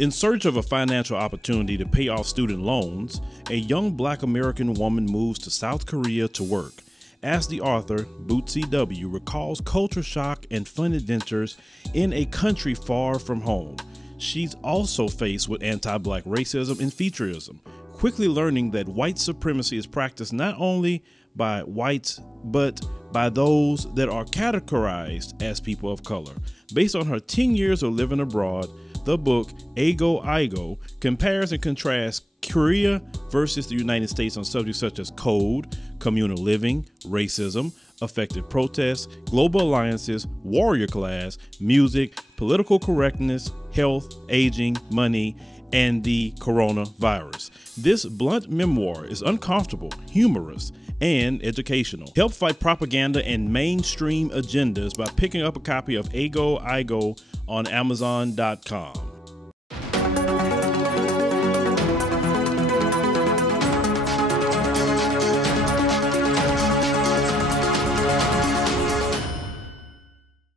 In search of a financial opportunity to pay off student loans, a young Black American woman moves to South Korea to work. As the author, Bootsy W. recalls culture shock and fun adventures in a country far from home, she's also faced with anti-Black racism and featureism, quickly learning that white supremacy is practiced not only by whites, but by those that are categorized as people of color. Based on her 10 years of living abroad, the book, Ago Igo, compares and contrasts Korea versus the United States on subjects such as code, communal living, racism, effective protests, global alliances, warrior class, music, political correctness, health, aging, money, and the coronavirus. This blunt memoir is uncomfortable, humorous, and educational. Help fight propaganda and mainstream agendas by picking up a copy of Ago Igo on Amazon.com.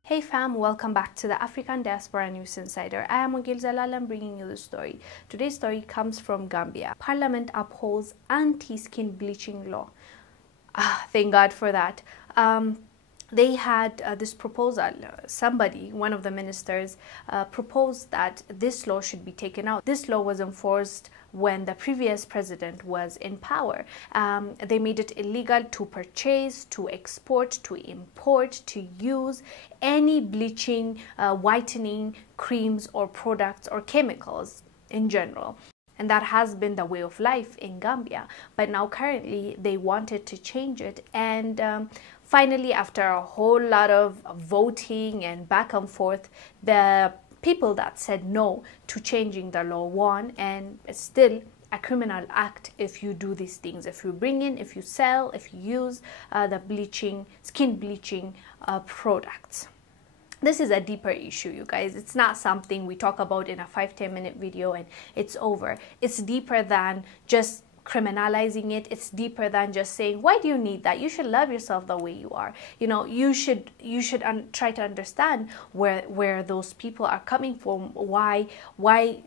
Hey fam, welcome back to the African Diaspora News Insider. I am Wongel Zelalem bringing you the story. Today's story comes from Gambia. Parliament upholds anti-skin bleaching law. Thank God for that. They had this proposal. One of the ministers, proposed that this law should be taken out. This law was enforced when the previous president was in power. They made it illegal to purchase, to export, to import, to use any bleaching, whitening creams or products or chemicals in general. And that has been the way of life in Gambia. But now currently they wanted to change it. And finally, after a whole lot of voting and back and forth, the people that said no to changing the law won. And it's still a criminal act if you do these things. If you bring in, if you sell, if you use the bleaching, skin bleaching products. This is a deeper issue, you guys. It's not something we talk about in a 5-10 minute video and it's over. It's deeper than just criminalizing it. It's deeper than just saying, why do you need that? You should love yourself the way you are. You know, you should try to understand where those people are coming from, why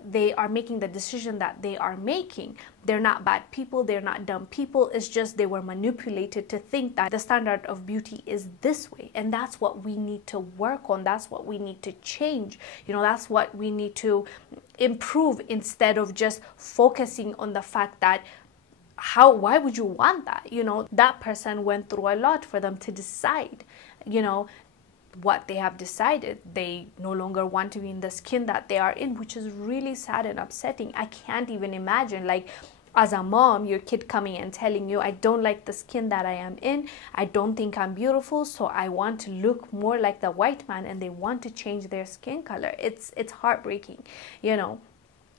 they are making the decision that they are making. They're not bad people, they're not dumb people. It's just they were manipulated to think that the standard of beauty is this way. And that's what we need to work on. That's what we need to change. You know, that's what we need to improve, instead of just focusing on the fact that why would you want that? You know, that person went through a lot for them to decide, you know, what they have decided. They no longer want to be in the skin that they are in, which is really sad and upsetting. I can't even imagine, like, as a mom, your kid coming and telling you, I don't like the skin that I am in, I don't think I'm beautiful, so I want to look more like the white man, and they want to change their skin color. It's heartbreaking, you know,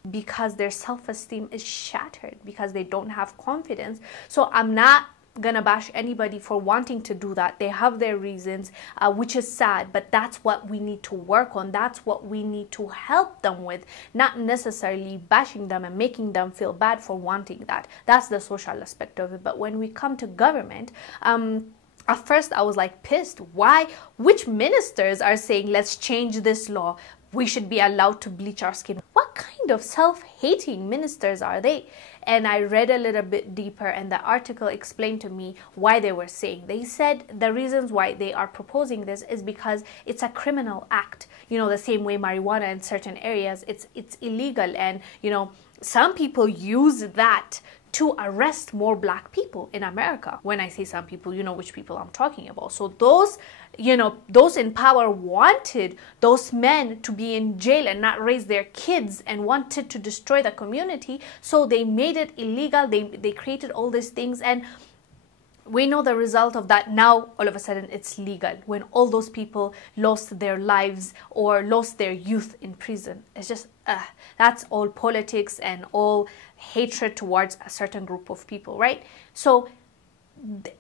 because their self-esteem is shattered, because they don't have confidence. So I'm not gonna bash anybody for wanting to do that. They have their reasons, which is sad, but that's what we need to work on. That's what we need to help them with, not necessarily bashing them and making them feel bad for wanting that. That's the social aspect of it. But when we come to government, at first I was like pissed. Why? Which ministers are saying, let's change this law? We should be allowed to bleach our skin. What kind of self-hating ministers are they? And I read a little bit deeper, and the article explained to me why they were saying. They said the reasons why they are proposing this is because it's a criminal act. You know, the same way marijuana in certain areas, it's illegal. And, you know, some people use that to arrest more black people in America. When I say some people, you know which people I'm talking about. So those, you know, those in power wanted those men to be in jail and not raise their kids, and wanted to destroy the community. So they made it illegal. They created all these things, and we know the result of that. Now all of a sudden it's legal, when all those people lost their lives or lost their youth in prison. It's just that's all politics and all hatred towards a certain group of people, right? So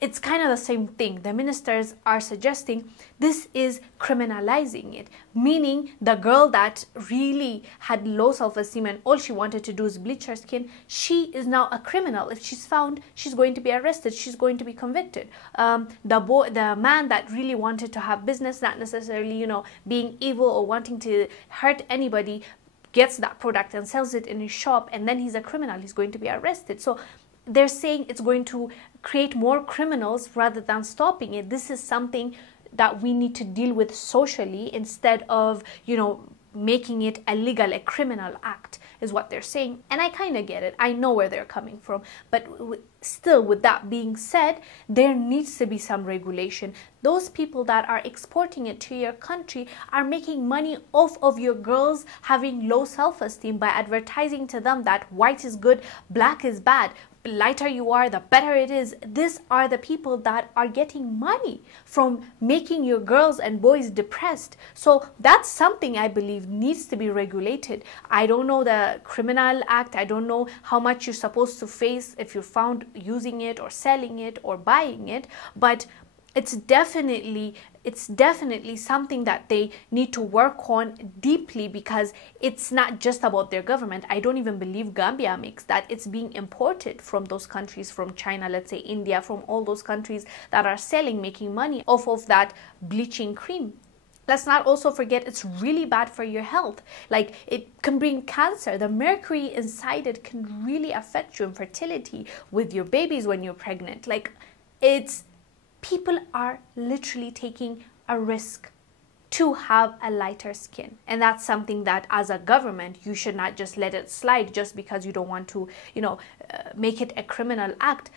it's kind of the same thing. The ministers are suggesting this is criminalizing it, meaning the girl that really had low self-esteem and all she wanted to do is bleach her skin, she is now a criminal. If she's found, she's going to be arrested, she's going to be convicted. The man that really wanted to have business, not necessarily, you know, being evil or wanting to hurt anybody, gets that product and sells it in his shop, and then he's a criminal, he's going to be arrested. So they're saying it's going to create more criminals rather than stopping it. This is something that we need to deal with socially instead of, making it illegal, a criminal act, is what they're saying. And I kind of get it. I know where they're coming from. But still, with that being said, there needs to be some regulation. Those people that are exporting it to your country are making money off of your girls having low self-esteem by advertising to them that white is good, black is bad. The lighter you are, the better it is. These are the people that are getting money from making your girls and boys depressed. So that's something I believe needs to be regulated. I don't know the criminal act. I don't know how much you're supposed to face if you're found using it or selling it or buying it, but it's definitely something that they need to work on deeply, because it's not just about their government. I don't even believe Gambia makes that. It's being imported from those countries, from China, let's say India, from all those countries that are making money off of that bleaching cream. Let's not also forget it's really bad for your health. Like, it can bring cancer. The mercury inside it can really affect your infertility with your babies when you're pregnant. Like, people are literally taking a risk to have a lighter skin. And that's something that as a government, you should not just let it slide just because you don't want to, make it a criminal act.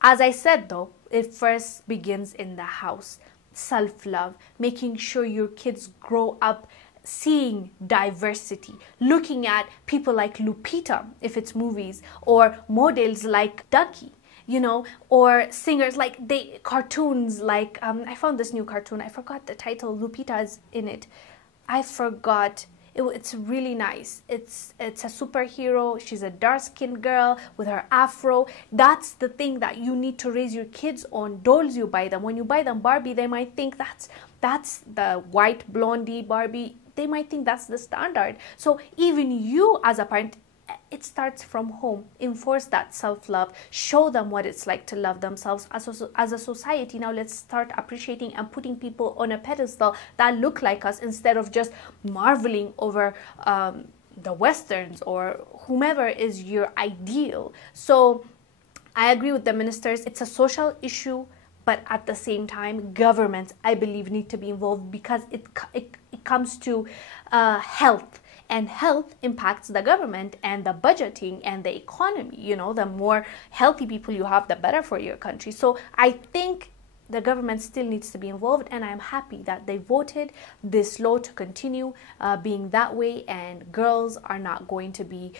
As I said though, it first begins in the house. Self-love, making sure your kids grow up seeing diversity, looking at people like Lupita, if it's movies, or models like Ducky, or singers like cartoons like, I found this new cartoon, I forgot the title, Lupita is in it. I forgot. It's really nice. It's a superhero. She's a dark-skinned girl with her afro. That's the thing that you need to raise your kids on. Dolls you buy them. When you buy them Barbie, they might think that's the white blondie Barbie. They might think that's the standard. So even you as a parent, it starts from home. Enforce that self-love. Show them what it's like to love themselves. As a society, now let's start appreciating and putting people on a pedestal that look like us, instead of just marveling over the Westerns or whomever is your ideal. So I agree with the ministers. It's a social issue, but at the same time, governments, I believe, need to be involved, because it comes to health. And health impacts the government and the budgeting and the economy. The more healthy people you have, the better for your country. So I think the government still needs to be involved, and I'm happy that they voted this law to continue being that way, and girls are not going to be,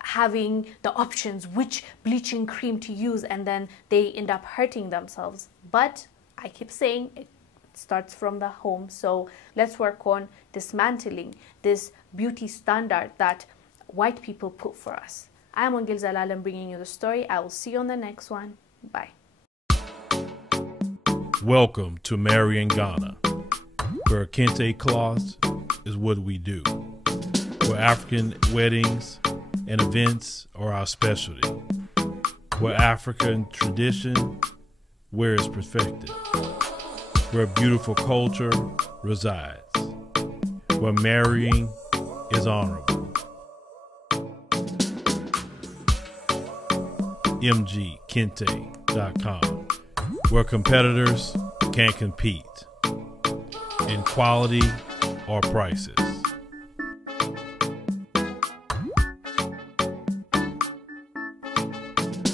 having the options which bleaching cream to use, and then they end up hurting themselves. But I keep saying it starts from the home. So let's work on dismantling this beauty standard that white people put for us. I am Wongel Zelalem, bringing you the story. I will see you on the next one. Bye. Welcome to Marrying Ghana, where a kente cloth is what we do, where African weddings and events are our specialty, where African tradition, where it's perfected, where beautiful culture resides, where marrying is honorable. mgkente.com, where competitors can't compete in quality or prices.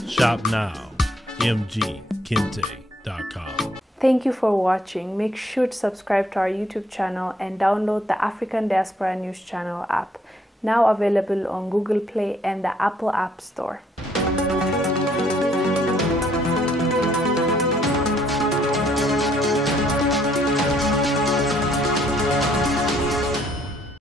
Shop now, mgkente.com. Thank you for watching. Make sure to subscribe to our YouTube channel and download the African Diaspora News Channel app, now available on Google Play and the Apple App Store.